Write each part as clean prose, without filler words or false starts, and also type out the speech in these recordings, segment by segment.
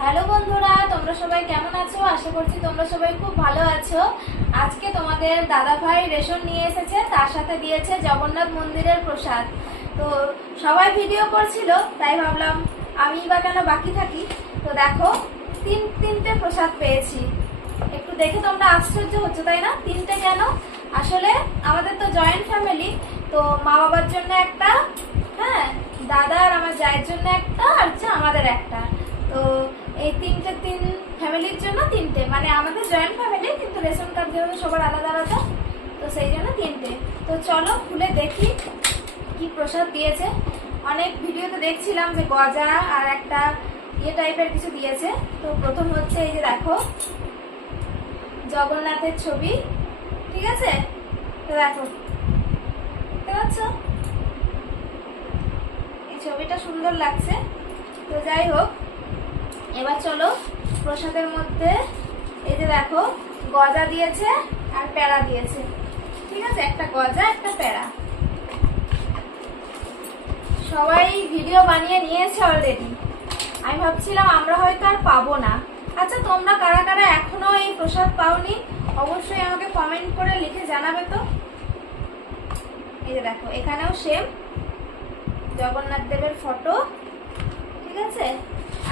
Hello বন্ধুরা, তোমরা সবাই কেমন আছো? আশা করছি তোমরা সবাই খুব ভালো আছো। আজকে তোমাদের দাদা ভাই রেশন নিয়ে এসেছে, তার সাথে দিয়েছে জগন্নাথ মন্দিরের প্রসাদ। তো সবাই ভিডিও করছিল, তাই ভাবলাম আমি বা কেন বাকি থাকি। তো দেখো, তিনটে প্রসাদ পেয়েছি। একটু দেখে তোমরা আশ্চর্য হচ্ছে, তাই না? তিনটে কেন? আসলে আমাদের তো জয়েন্ট ফ্যামিলি, তো মা বাবার জন্য একটা, হ্যাঁ, দাদা আর আমার জায়ের জন্য একটা, আর আমাদের একটা। তো এই তিন ফ্যামিলির জন্য তিনটে, মানে আমাদের জয়েন্ট ফ্যামিলি কিন্তু রেশন কার্ড যেহেতু সবার আলাদা আলাদা, তো সেই জন্য তিনটে। তো চলো খুলে দেখি কি প্রসাদ দিয়েছে। অনেক ভিডিওতে দেখছিলাম যে গজা আর একটা টাইপের কিছু দিয়েছে। তো প্রথম হচ্ছে এই যে দেখো, জগন্নাথের ছবি, ঠিক আছে? তো দেখো, দেখতে পাচ্ছ এই ছবিটা সুন্দর লাগছে। তো যাই হোক, এবার চলো প্রসাদের মধ্যে এই যে দেখো, গজা দিয়েছে আর প্যাড়া দিয়েছে, ঠিক আছে? একটা গজা একটা প্যাড়া। সবাই ভিডিও বানিয়ে নিয়েছে অলরেডি। আমি ভাবছিলাম আমরা হয়তো আর পাবো না। আচ্ছা, তোমরা কারা কারা এখনো এই প্রসাদ পাওনি অবশ্যই আমাকে কমেন্ট করে লিখে জানাবে তো। এই যে দেখো, এখানেও সেম জগন্নাথ দেবের ফটো, ঠিক আছে?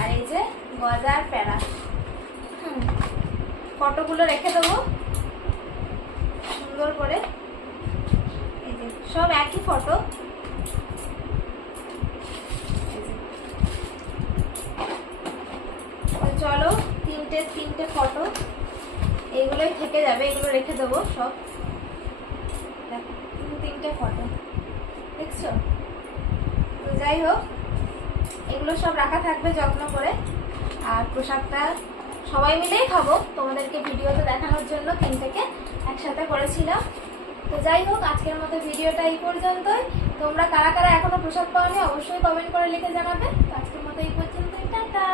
আর এই যে গজা আর প্যাড়া, ফটোগুলো রেখে দেবো সুন্দর করে। এই যে সব একই ফটো। চলো, তিনটে ফটো এইগুলোই থেকে যাবে, এগুলো রেখে দেবো সব। দেখো, তিনটে ফটো দেখছো? তো যাই হোক, এগুলো সব রাখা থাকবে যত্ন করে। আর প্রসাদটা সবাই মিলেই খাবো, তোমাদেরকে ভিডিওতে দেখানোর জন্য তিনটেকে একসাথে করেছিলাম। তো যাই হোক, আজকের মতো ভিডিওটা এই পর্যন্তই। তোমরা কারা কারা এখনো প্রসাদ পাওনি অবশ্যই কমেন্ট করে লিখে জানাবে। আজকের মতো এই পর্যন্তই, টাটা।